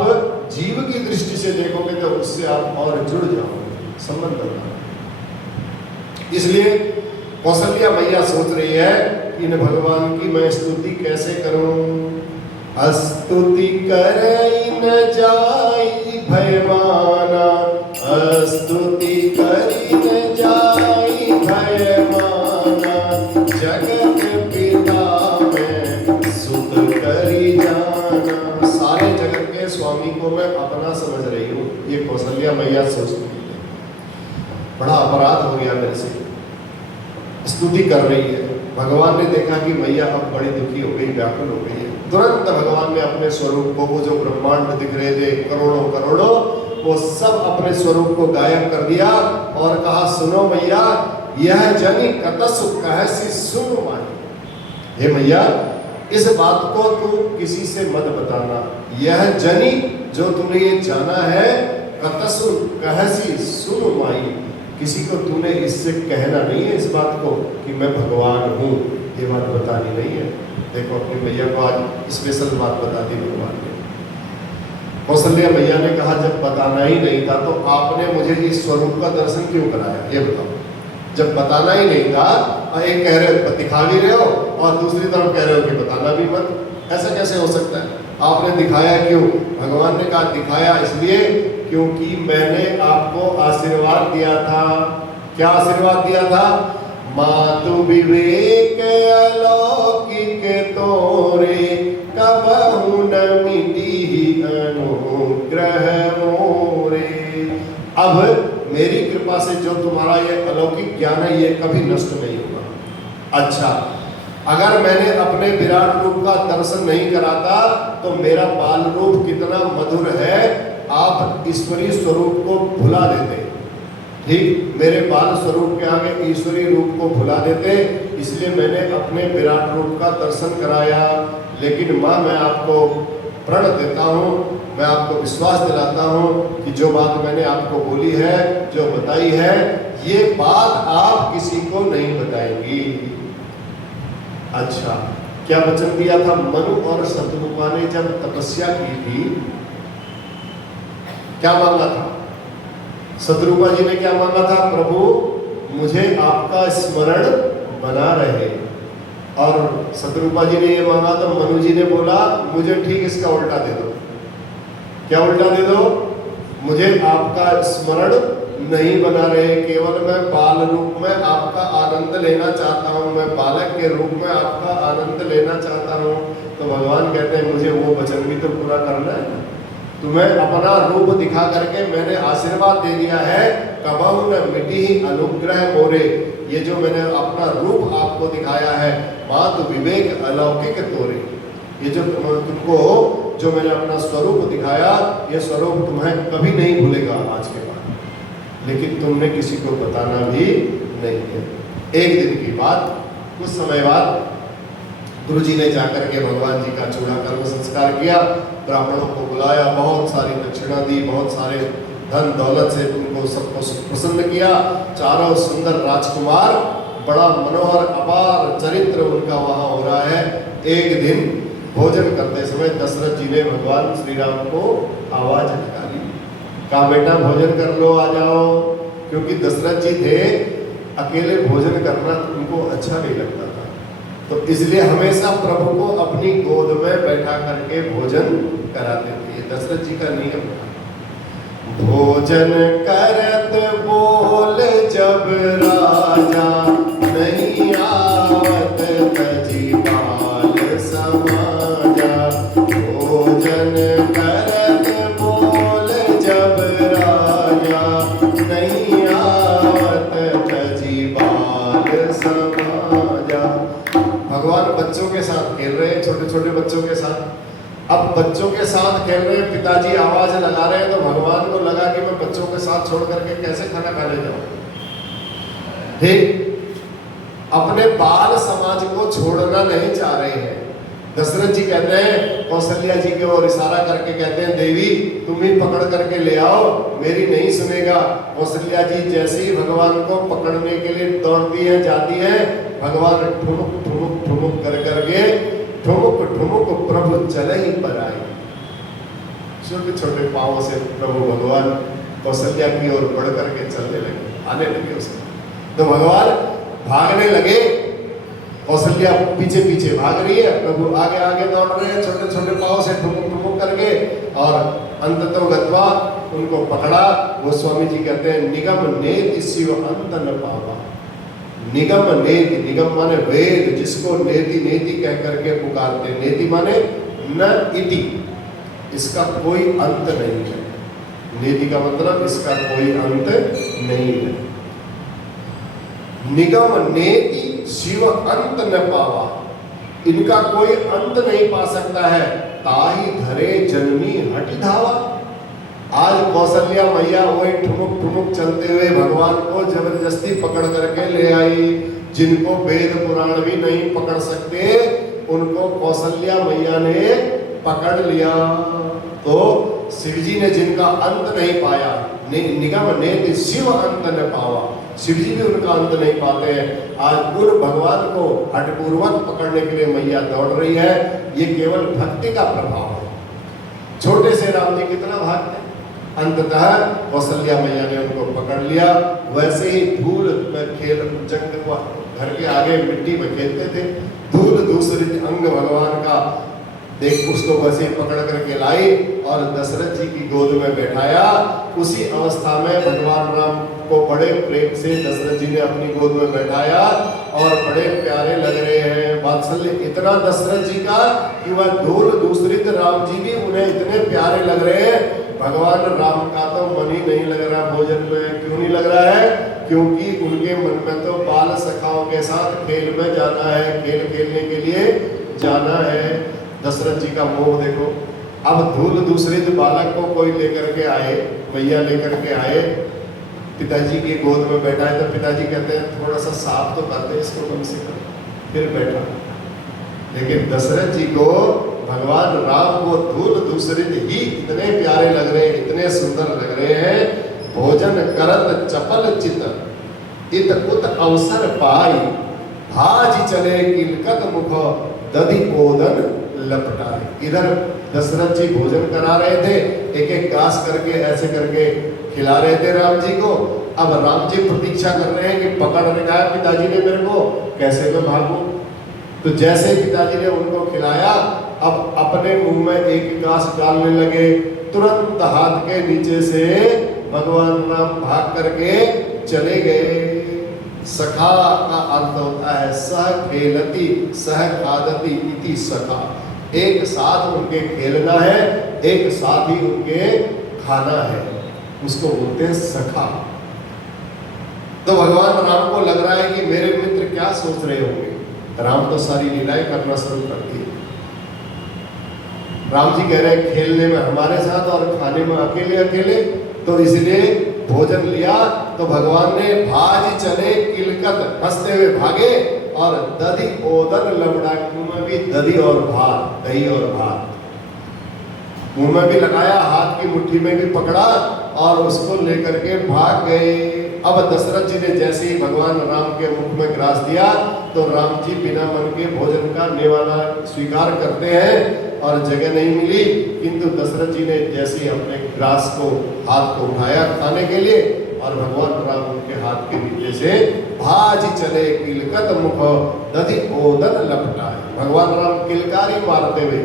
जीव की दृष्टि से देखोगे तो उससे आप और जुड़ जाओगे, संबंध होगा। इसलिए कौशल्या मैया सोच रही है कि इन भगवान की मैं स्तुति कैसे करूं। स्तुति करई न जाई भयमाना, स्तुति करी न जाई भयमाना, जगत पिता में सुत करी जाना। सारे जगत के स्वामी को मैं अपना समझ रही हूँ, ये कौशल्या मैया सोचती है। बड़ा अपराध हो गया मेरे से, स्तुति कर रही है। भगवान ने देखा कि मैया अब बड़ी दुखी हो गई, व्याकुल हो गई है। तुरंत भगवान ने अपने स्वरूप को, वो जो ब्रह्मांड दिख रहे थे करोड़ों करोड़ों, वो सब अपने स्वरूप को गायब कर दिया और कहा, सुनो मैया, यह जनी कतसु कहसी सुनु माही। हे मैया, इस बात को तू किसी से मत बताना। यह जनी जो तूने ये जाना है, कतसु कहसी सुनु माही, किसी को तूने इससे कहना नहीं है इस बात को कि मैं भगवान हूँ, ये बात बतानी नहीं है। देखो अपनी मैया को आज स्पेशल बात बता दी भगवान ने। कौशल्या मैया ने कहा, जब बताना ही नहीं था तो आपने मुझे इस स्वरूप का दर्शन क्यों कराया, ये बताओ। जब बताना ही नहीं था, एक कह रहे हो दिखा भी रहे हो और दूसरी तरफ कह रहे हो कि बताना भी मत, ऐसा कैसे हो सकता है। आपने दिखाया क्यों? भगवान ने कहा दिखाया इसलिए क्योंकि मैंने आपको आशीर्वाद दिया था। क्या आशीर्वाद दिया था? मातु विवेक अलौकिक तोरे, कबहु न मिटी अनुग्रह मोरे। अब मेरी कृपा से जो तुम्हारा ये अलौकिक ज्ञान है ये कभी नष्ट नहीं होगा। अच्छा, अगर मैंने अपने विराट रूप का दर्शन नहीं कराता तो मेरा बाल रूप कितना मधुर है, आप ईश्वरीय स्वरूप को भुला देते। ठीक, मेरे बाल स्वरूप के आगे ईश्वरीय रूप को भुला देते, इसलिए मैंने अपने विराट रूप का दर्शन कराया। लेकिन माँ, मैं आपको प्रण देता हूँ, मैं आपको विश्वास दिलाता हूँ कि जो बात मैंने आपको बोली है, जो बताई है, ये बात आप किसी को नहीं बताएंगी। अच्छा, क्या वचन दिया था? मनु और शतरूपा ने जब तपस्या की थी, क्या मांगा था? शतरूपा जी ने क्या मांगा था? प्रभु, मुझे आपका स्मरण बना रहे। और शतरूपा जी ने ये मांगा तो मनु जी ने बोला, मुझे ठीक इसका उल्टा दे दो। क्या उल्टा दे दो? मुझे आपका स्मरण नहीं बना रहे, केवल मैं बाल रूप में आपका आनंद लेना चाहता हूँ, मैं बालक के रूप में आपका आनंद लेना चाहता हूँ। तो भगवान कहते हैं, मुझे वो वचन भी तो पूरा करना है। तुम्हें अपना रूप दिखा करके मैंने आशीर्वाद दे दिया है, कबहु न मिटी अनुग्रह मोरे। ये जो मैंने अपना रूप आपको दिखाया है, मातु विवेक अलौकिक तोरे, ये जो तुमको जो मैंने अपना स्वरूप दिखाया, ये स्वरूप तुम्हें कभी नहीं भूलेगा आज के बाद। लेकिन तुमने किसी को बताना भी नहीं है। एक दिन की बात, कुछ समय बाद गुरुजी ने जाकर के भगवान जी का चूड़ा कर्म संस्कार किया, ब्राह्मणों को बुलाया, बहुत सारी दक्षिणा दी, बहुत सारे धन दौलत से उनको सबको प्रसन्न किया। चारों सुंदर राजकुमार, बड़ा मनोहर अपार चरित्र उनका वहां हो रहा है। एक दिन भोजन करते समय दशरथ जी ने भगवान श्री राम को आवाज निकाली, कहा, बेटा भोजन कर लो, आ जाओ। क्योंकि दशरथ जी थे, अकेले भोजन करना उनको अच्छा नहीं लगता था, तो इसलिए हमेशा प्रभु को अपनी गोद में बैठा करके भोजन कराते थे। ये दशरथ जी का नियम था। भोजन करत बोल जब राजा, नहीं आवत तजी बाल समाजा। भोजन करत बोल जब राजा, नहीं आवत तजी बाल समाजा। भगवान बच्चों के साथ खेल रहे हैं, छोटे छोटे बच्चों के साथ। अब बच्चों के साथ खेल रहे हैं, पिताजी आवाज लगा रहे हैं, तो भगवान को लगा कि मैं बच्चों के साथ छोड़ करके कैसे खाना खाने जाऊं। ठीक, अपने बाल समाज को छोड़ना नहीं चाह रहे हैं। दशरथ जी कहते हैं, कौशल्या जी की ओर इशारा करके कहते हैं, देवी तुम ही पकड़ करके ले आओ, मेरी नहीं सुनेगा। कौशल्या जी जैसे ही भगवान को पकड़ने के लिए दौड़ती है, जाती है, भगवान ठुमुक ठुमुक ठुमुक कर करके ठुमुक ठुमुक प्रभु चले ही पर आए। छोटे छोटे पांवों से प्रभु भगवान कौशल्या की ओर बढ़ करके चलने लगे, आने लगे उसके। तो भगवान भागने लगे, कौशल्या पीछे पीछे भाग रही है, प्रभु आगे आगे दौड़ रहे हैं, छोटे छोटे पांव से ठुमुक ठुमुक करके। और अंततो गत्वा उनको पकड़ा। गोस्वामी जी कहते हैं, निगम नेति शिव अंत न पावा। निगम नेति, निगम माने वेद, जिसको नेति नेति कह करके पुकारते। नेति माने न इति, इसका कोई अंत नहीं है। नेति का मतलब इसका कोई अंत नहीं है। निगम नेति शिव अंत न पावा, इनका कोई अंत नहीं पा सकता है। ताही धरे जननी हटि धावा। आज कौशल्या मैया वही ठुमुक ठुमुक चलते हुए भगवान को जबरदस्ती पकड़ करके ले आई। जिनको वेद पुराण भी नहीं पकड़ सकते, उनको कौशल्या मैया ने पकड़ लिया। तो शिव जी ने जिनका अंत नहीं पाया, निगम नेति शिव अंत न पावा, शिव जी भी उनका अंत नहीं पाते हैं। आज उन भगवान को हठपूर्वक पकड़ने के लिए मैया दौड़ रही है। ये केवल भक्ति का प्रभाव है। छोटे से राम जी कितना भागते, अंततः कौशल्या मैया ने उनको पकड़ लिया। वैसे ही धूल में खेल, जंग घर के आगे मिट्टी में खेलते थे, धूल दूसरी अंग भगवान का देख उसको वैसे पकड़ करके लाई और दशरथ जी की गोद में बैठाया। उसी अवस्था में भगवान राम को बड़े प्रेम से दशरथ जी ने अपनी गोद में बैठाया और बड़े प्यारे लग रहे हैं। वात्सल्य इतना दशरथ जी का कि वह धूल दूसरित राम जी भी उन्हें इतने प्यारे लग रहे हैं। भगवान राम का तो मन ही नहीं लग रहा भोजन में। क्यों नहीं लग रहा है? क्योंकि उनके मन में तो बाल सखाओं के साथ खेल में जाना है, खेल खेलने के लिए जाना है। दशरथ जी का मोह देखो। अब धूल दूसरित बालक को कोई लेकर के आए, भैया लेकर के आए, पिताजी की गोद में बैठा है, तो पिताजी कहते हैं थोड़ा सा साफ तो करते इसको कम से कम, फिर बैठा। लेकिन दशरथ जी को भगवान राम को धूल दूसरित ही इतने प्यारे लग रहे हैं, इतने सुंदर लग रहे हैं। भोजन करत चपल चित इत उत अवसर पाई, भाज चले किलकत मुख दधि ओदन लपटाए। इधर दशरथ जी भोजन करा रहे थे, एक एक गास करके ऐसे करके खिला रहे थे राम जी को। अब राम जी प्रतीक्षा कर रहे हैं कि पकड़ रखा है पिताजी ने मेरे को, कैसे मैं भागूं। तो जैसे पिताजी ने उनको खिलाया, अब अपने मुंह में एक गास डालने लगे। तुरंत हाथ के नीचे से भगवान राम भाग करके चले गए। सखा का अर्थ होता है सह खेलती सह खादती इति सखा। एक साथ उनके खेलना है, एक साथ ही उनके खाना है, उसको बोलते हैं सखा। तो भगवान राम को लग रहा है कि मेरे मित्र क्या सोच रहे होंगे। राम तो सारी लीलाएं करना शुरू कर दी। राम जी कह रहे हैं खेलने में हमारे साथ और खाने में अकेले अकेले, तो इसलिए भोजन लिया। तो भगवान ने भाज चले किलकत, हंसते हुए भागे और दधि ओदन लबड़ा, मुंह में भी दधि और भात, दही और भात मुंह में भी लगाया, हाथ की मुट्ठी में भी पकड़ा और उसको लेकर के भाग गए। अब दशरथ जी ने जैसे ही भगवान राम के मुख में ग्रास दिया तो राम जी बिना मन के भोजन का निवाला स्वीकार करते हैं और जगह नहीं मिली। किंतु दशरथ जी ने जैसे ही अपने ग्रास को, हाथ को उठाया खाने के लिए और भगवान राम उनके हाथ के नीचे से भाज चले किलकत मुख दधि ओदन लपटाए। भगवान राम किलकारी मारते हुए,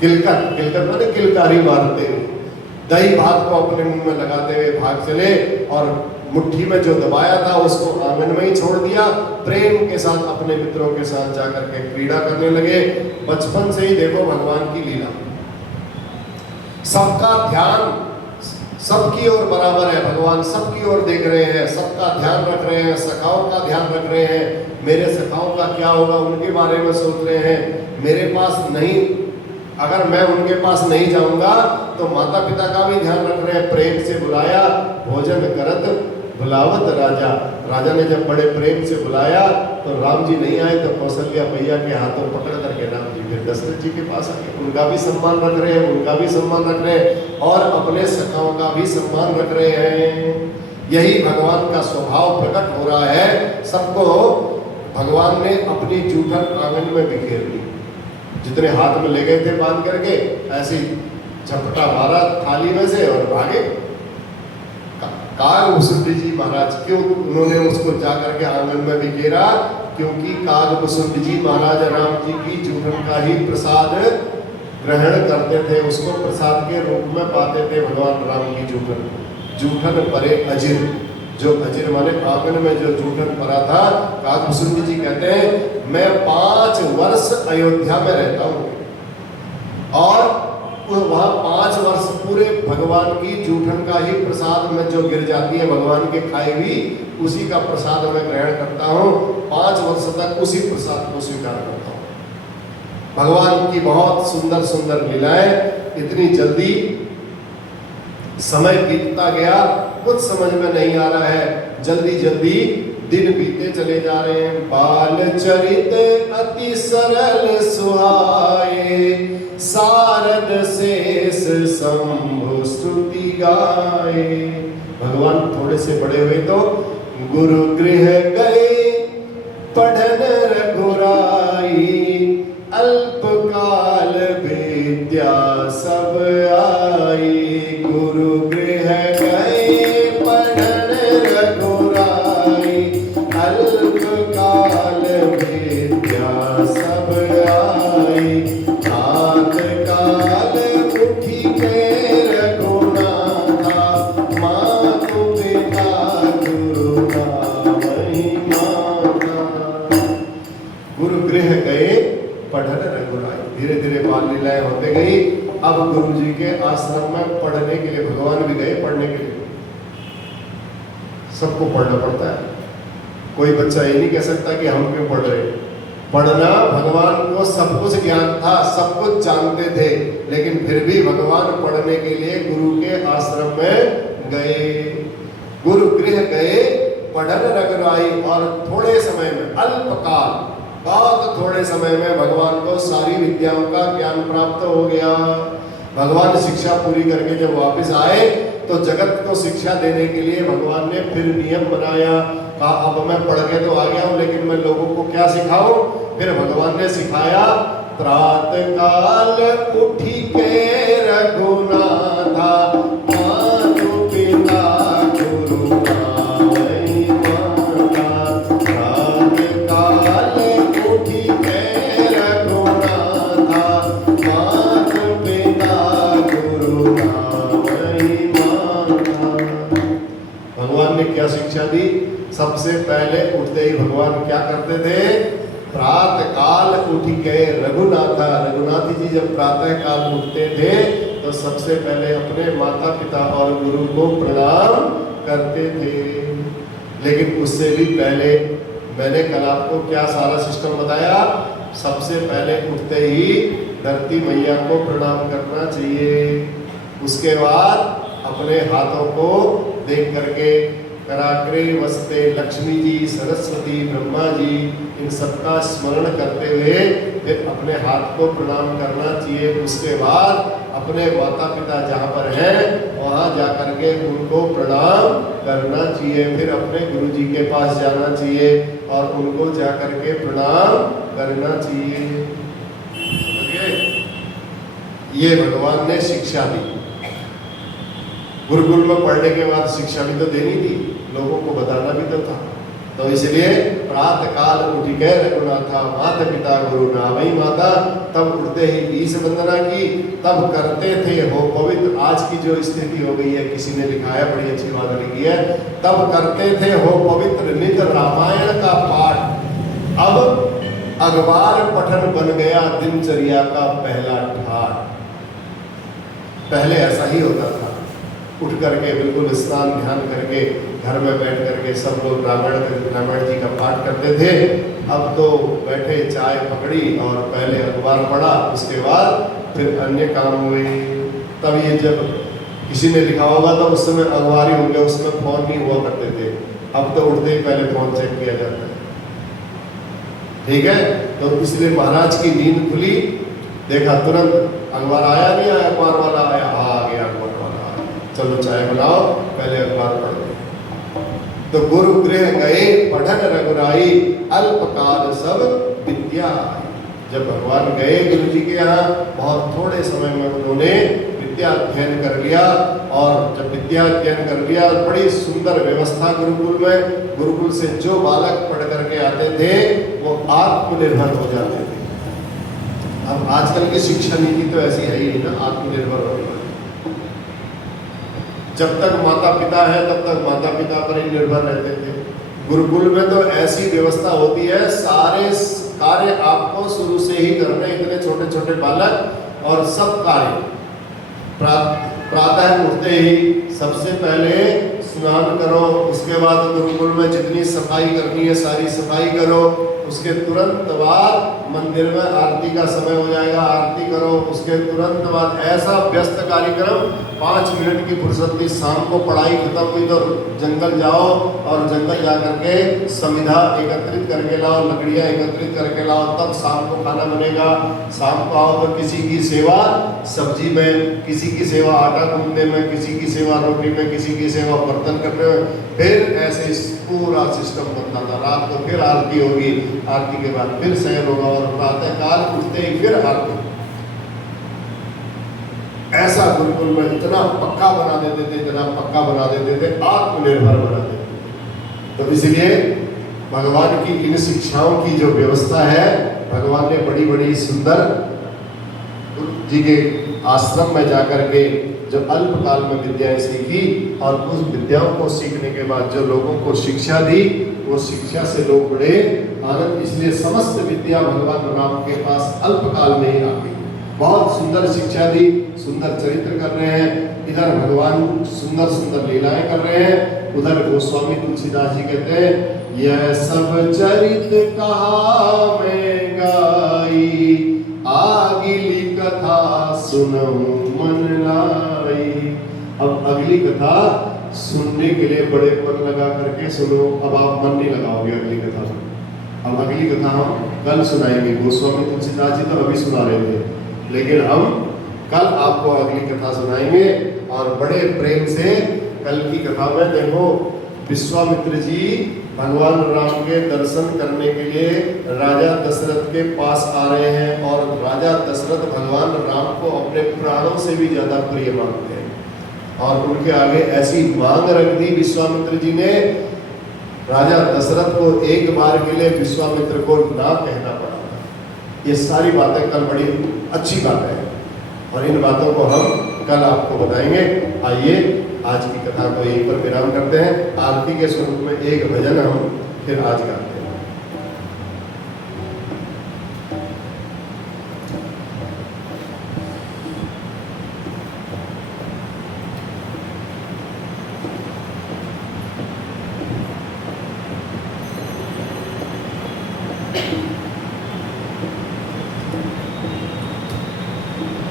किलकत माने किलकारी मारते हुए दही भात को अपने मुंह में लगाते हुए भाग चले और मुट्ठी में जो दबाया था उसको आंगन में ही छोड़ दिया। प्रेम के साथ अपने मित्रों के साथ जाकर के क्रीड़ा करने लगे। बचपन से ही देखो भगवान की लीला, सबका ध्यान सबकी ओर बराबर है। भगवान सबकी ओर देख रहे हैं, सबका ध्यान रख रहे हैं, सखाओं का ध्यान रख रहे हैं। मेरे सखाओं का क्या होगा उनके बारे में सोच रहे हैं। मेरे पास नहीं, अगर मैं उनके पास नहीं जाऊंगा तो माता पिता का भी ध्यान रख रहे हैं। प्रेम से बुलाया, भोजन करत बुलावत राजा। राजा ने जब बड़े प्रेम से बुलाया तो राम जी नहीं आए तो कौशल्या भैया के हाथों पकड़ करके राम जी फिर दशरथ जी के पास आए। उनका भी सम्मान रख रहे हैं, उनका भी सम्मान रख रहे हैं और अपने सखाओं का भी सम्मान रख रहे हैं। यही भगवान का स्वभाव प्रकट हो रहा है। सबको भगवान ने अपनी जूठन आंगन में बिखेर दी। जितने हाथ में ले गए थे बांध करके, ऐसे झपटा मारा थाली में से और भागे। काग भुसुंडी जी महाराज, क्यों उन्होंने उसको जाकर के आंगन में बिखेरा? क्योंकि काग भुसुंडी जी महाराज राम जी की जूठन का ही प्रसाद ग्रहण करते थे, उसको प्रसाद के रूप में पाते थे भगवान राम की जूठन। जूठन परे अजिर, जो अजिर माने आंगन में जो जूठन पड़ा था। काग भुसुंडी जी कहते हैं मैं 5 वर्ष अयोध्या में रहता हूँ और वहाँ 5 वर्ष पूरे भगवान की जूठन का ही प्रसाद में जो गिर जाती है भगवान के खाई हुई, उसी का प्रसाद मैं ग्रहण करता हूँ। 5 वर्ष तक उसी प्रसाद को स्वीकार करता हूँ। भगवान की बहुत सुंदर सुंदर लीलाएं। इतनी जल्दी समय बीतता गया, कुछ समझ में नहीं आ रहा है। जल्दी जल्दी दिन बीते चले जा रहे हैं। बाल चरित अति सरल सुहाए, सारद शेष शंभु स्तुति गाए। भगवान थोड़े से बड़े हुए तो गुरु गृह गए पढ़न रघुराई, अल्पकाल विद्या सब आई। गुरु गृह गए पढ़न रघुराई, अल्पकाल विद्या सब आई। नाथ काल उठी के रघुनाथा, पढ़न रघुराई। धीरे धीरे बाल लीलाएं होते गई। अब गुरु जी के आश्रम में पढ़ने के लिए भगवान भी गए पढ़ने के लिए। सबको पढ़ना पड़ता है, कोई बच्चा ये नहीं कह सकता कि हम क्यों पढ़ रहे। पढ़ना, भगवान को सब कुछ ज्ञान था, सब कुछ जानते थे, लेकिन फिर भी भगवान पढ़ने के लिए गुरु के आश्रम में गए, गुरु गृह गए, पढ़न रघुराई। और थोड़े समय में, अल्पकाल, बहुत थोड़े समय में भगवान को सारी विद्याओं का ज्ञान प्राप्त हो गया। भगवान शिक्षा पूरी करके जब वापस आए तो जगत को शिक्षा देने के लिए भगवान ने फिर नियम बनाया। कहा अब मैं पढ़ के तो आ गया हूं, लेकिन मैं लोगों को क्या सिखाऊं। फिर भगवान ने सिखाया, प्रातः काल उठी के रघुनाथा, मातु पिता गुरु नावै माता। प्रातः काल उठी के रघुनाथा, मातु पिता गुरु नावै माता। भगवान ने क्या शिक्षा दी। सबसे पहले उठते ही भगवान क्या करते थे, प्रातः काल उठ के रघुनाथा। रघुनाथ जी जब प्रातः काल उठते थे तो सबसे पहले अपने माता पिता और गुरु को प्रणाम करते थे। लेकिन उससे भी पहले मैंने कल आपको क्या सारा सिस्टम बताया। सबसे पहले उठते ही धरती मैया को प्रणाम करना चाहिए। उसके बाद अपने हाथों को देख करके कराग्रे वसते लक्ष्मी जी, सरस्वती, ब्रह्मा जी, इन सबका स्मरण करते हुए फिर अपने हाथ को प्रणाम करना चाहिए। उसके बाद अपने माता पिता जहाँ पर हैं वहाँ जा करके उनको प्रणाम करना चाहिए। फिर अपने गुरु जी के पास जाना चाहिए और उनको जा करके प्रणाम करना चाहिए। ये भगवान ने शिक्षा दी। गुरुकुल में पढ़ने के बाद शिक्षा भी तो देनी थी, लोगों को बताना भी तो था। तो इसलिए प्रातः काल उठ के रघुनाथा, माता पिता गुरु नावै माता। तब उठते ही बीस वंदना की, तब करते थे हो पवित्र। आज की जो स्थिति हो गई है, किसी ने लिखा है, बड़ी अच्छी बात लिखी है, तब करते थे हो पवित्र नित रामायण का पाठ। अब अखबार पठन बन गया दिनचर्या का पहला ठाट। पहले ऐसा ही होता था, उठ करके बिल्कुल स्नान ध्यान करके घर में बैठ करके सब लोग रामायण जी का पाठ करते थे। अब तो बैठे चाय पकड़ी और पहले अखबार पढ़ा, उसके बाद फिर अन्य काम हुए। तब ये जब किसी ने लिखा होगा तो उस समय अखबार ही होंगे, उसमें फोन नहीं हुआ करते थे। अब तो उठते ही पहले फोन चेक किया जाता है, ठीक है। तो इसलिए महाराज की नींद खुली, देखा तुरंत अखबार आया, नहीं आया, अखबार वाला आया, आ गया अखबार वाला आया, चलो चाय बनाओ, पहले अखबार पढ़ लो। तो गुरु गृह गए पढ़न रघुराई, अल्पकाल सब विद्या। जब भगवान गए गुरु जी के यहाँ, बहुत थोड़े समय में उन्होंने विद्या अध्ययन कर लिया। और जब विद्या अध्ययन कर लिया, बड़ी सुंदर व्यवस्था गुरुकुल में। गुरुकुल से जो बालक पढ़ करके आते थे वो आत्मनिर्भर हो जाते थे। अब आजकल की शिक्षा नीति तो ऐसी है ही ना, आत्मनिर्भर होने वाली। जब तक माता पिता है तब तक माता पिता पर ही निर्भर रहते थे। गुरुकुल में तो ऐसी व्यवस्था होती है, सारे कार्य आपको शुरू से ही करने, इतने छोटे छोटे बालक, और सब कार्य प्रातः उठते ही सबसे पहले स्नान करो, उसके बाद गुरुकुल में जितनी सफाई करनी है सारी सफाई करो, उसके तुरंत बाद मंदिर में आरती का समय हो जाएगा, आरती करो, उसके तुरंत बाद ऐसा व्यस्त कार्यक्रम, 5 मिनट की फुर्सत थी, शाम को पढ़ाई खत्म हुई तो जंगल जाओ और जंगल जा करके समिधा एकत्रित करके लाओ, लकड़ियाँ एकत्रित करके लाओ, तब शाम को खाना बनेगा। शाम को आओ तो किसी की सेवा सब्जी में, किसी की सेवा आटा गूंदने में, किसी की सेवा रोटी में, किसी की सेवा बर्तन करने में, फिर ऐसे पूरा सिस्टम बनता था। रात को फिर आरती होगी, आरती के बाद फिर शयन होगा और प्रातः काल उठते ही फिर आरती। ऐसा गुरुकुल में इतना पक्का बना देते थे, इतना पक्का बना देते थे, आत्मनिर्भर बना देते थे। तो इसलिए भगवान की इन शिक्षाओं की जो व्यवस्था है, भगवान ने बड़ी बड़ी सुंदर जी के आश्रम में जाकर के जो अल्पकाल में विद्याएं सीखी, और उस विद्याओं को सीखने के बाद जो लोगों को शिक्षा दी, वो शिक्षा से लोग बड़े आनंद, इसलिए समस्त विद्या भगवान राम के पास अल्पकाल में ही आ गई। बहुत सुंदर शिक्षा दी, सुंदर चरित्र कर रहे हैं, इधर भगवान सुंदर सुंदर लीलाएं कर रहे हैं, उधर गोस्वामी तुलसीदास जी कहते हैं यह सब चरित कहा मैं गाई, आगिली कथा सुनो मन लाई। अब अगली कथा सुनने के लिए बड़े मन लगा करके सुनो, अब आप मन नहीं लगाओगे अगली कथा में। अब अगली कथा हम कल सुनाएंगे, गोस्वामी तुलसीदास जी तो अभी सुना रहे थे, लेकिन हम कल आपको अगली कथा सुनाएंगे। और बड़े प्रेम से कल की कथा में देखो, विश्वामित्र जी भगवान राम के दर्शन करने के लिए राजा दशरथ के पास आ रहे हैं, और राजा दशरथ भगवान राम को अपने प्राणों से भी ज्यादा प्रिय मानते हैं, और उनके आगे ऐसी मांग रख दी विश्वामित्र जी ने, राजा दशरथ को एक बार के लिए विश्वामित्र को ना कहना पड़ा। ये सारी बातें कल बड़ी अच्छी बातें हैं, और इन बातों को हम कल आपको बताएंगे। आइए आज की कथा को यहीं पर विराम करते हैं। आरती के स्वरूप में एक भजन हम फिर आज गाते हैं।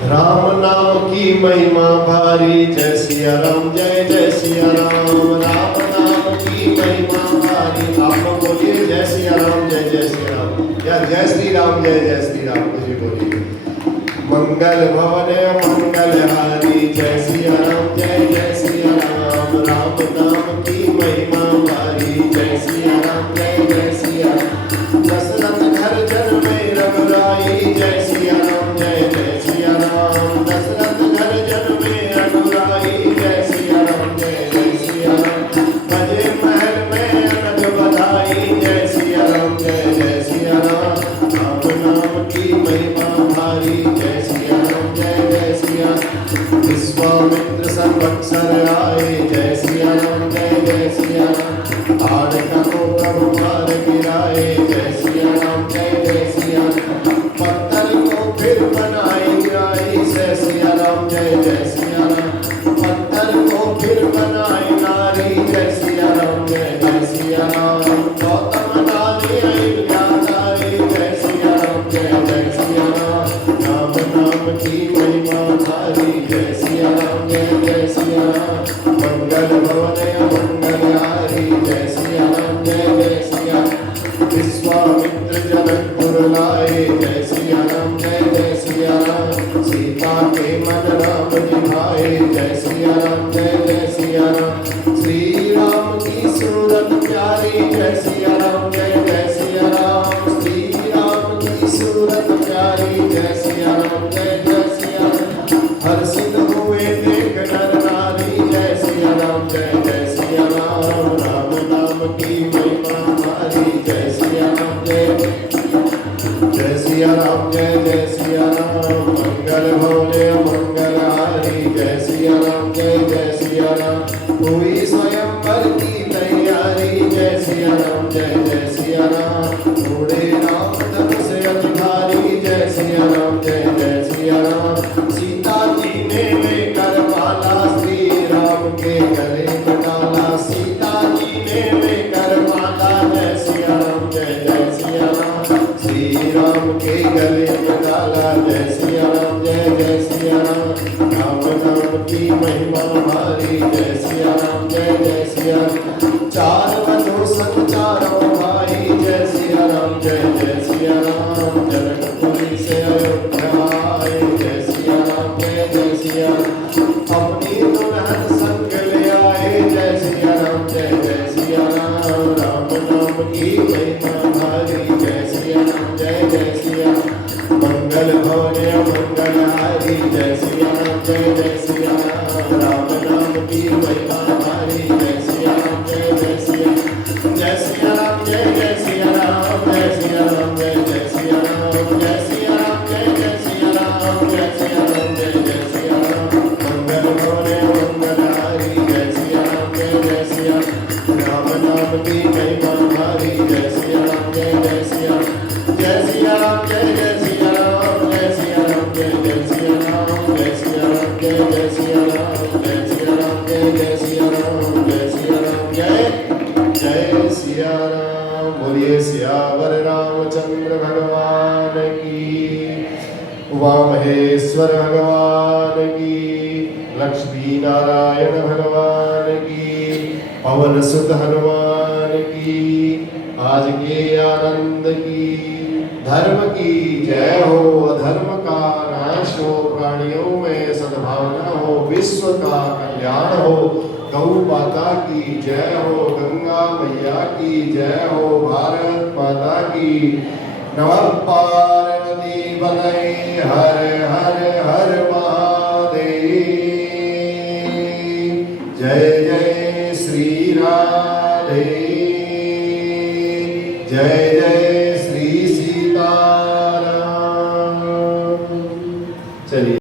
राम नाम की महिमा भारी, जय सिया राम, जय जय सिया राम। राम नाम की महिमा भारी, आप लोग बोलिए जय सिया राम, जय जय सिया राम, या जय श्री राम, जय जय श्री राम, कुछ भी बोलिए। मंगल भवन मंगल हारी, जय सिया राम, जय जय सिया राम। राम नाम की महिमा भारी, जय सिया राम, जय जय सिया राम। दशरथ घर जन में रघुराई, जय सिया राम, जय जय सिया राम। दशरथ घर जन में रघुराई, जय सिया राम, जय जय सिया राम। बजे महल में अनग बधाई, जय सिया राम, जय जय सिया राम। राम नाम की महिमा भारी, जय सिया राम, जय जय सिया। विश्वामित्र सर्वक्षर आए, जय सिया राम, जय जय सिया राम। ताड़का को प्रभु मार गिराए, जय सिया राम, जय जय सिया। पत्थर को फिर बनाए गिराई, जय सिया राम, जय जय सिया राम। पत्थर को फिर बनाए नारी, जय सिया राम, जय जय सिया राम। गौतम नारी अयोध्याधारी, जय सिया राम, जय जय सिया राम। राम नाम की महिमा भारी, जय सिया राम, जय जय सिया राम। मंगल भवन मंगल हारी, जय सिया राम, जय जय सिया। विश्वामित्र जनकपुर लाए, जय सिया राम, जय जय सिया राम। सीता के मन राम जी भाए, जय सिया राम, जय जय सिया राम। श्री राम की सूरत प्यारी, जय सिया राम, जय जय सिया राम। श्री राम की सूरत प्यारी, जय सिया राम, जय जय सिया राम। हर्षित हुए देख नर नारी, जय सिया राम, जय जय सिया राम। राम नाम की महिमा भारी, जय सिया राम, जय जय सिया राम, जय जय सिया राम। मंगल भोले मंगल हारी, जय सिया राम, जय जय सिया राम। हुई स्वयंवर की तैयारी, जय सिया राम, जय जय सिया राम। उड़े राम धनुष अधिधारी, जय सिया राम, जय जय सिया राम। सीता जी ने लेकर माला, श्री राम के गले में डाला। सीता जी ने लेकर माला, जय सिया राम, जय जय सिया राम। श्री राम के गले में डाला, जय सिया राम, जय जय सिया राम। राम नाम की महिमा भारी, जय सिया राम, जय जय सिया राम। चार बंधु संग चारों भाई, जय सिया राम, जय जय सिया राम। जनकपुरी से अयोध्या आए, जय सिया राम, जय जय सिया राम। अपनी दुल्हन संग ले आए, जय सिया राम, जय जय सिया राम। राम नाम की महिमा भारी, जय सिया राम, जय जय सिया राम। मंगल भवन मंगल हारी, जय सिया राम, जय जय सिया राम। राम नाम की महिमा भारी, जय सिया राम, जय जय सिया। की, उमामहेश्वर भगवान की, लक्ष्मी नारायण भगवान की, पवन सुत हनुमान की, आज के आनंद की, धर्म की जय हो, अधर्म का नाश हो, प्राणियों में सद्भावना हो, विश्व का कल्याण हो, गौ माता की जय हो, गंगा मैया की जय हो, भारत माता की। नमः पार्वती पतये, हर हर हर महादेव। जय जय श्री राधे, जय जय श्री सीताराम। चलिए।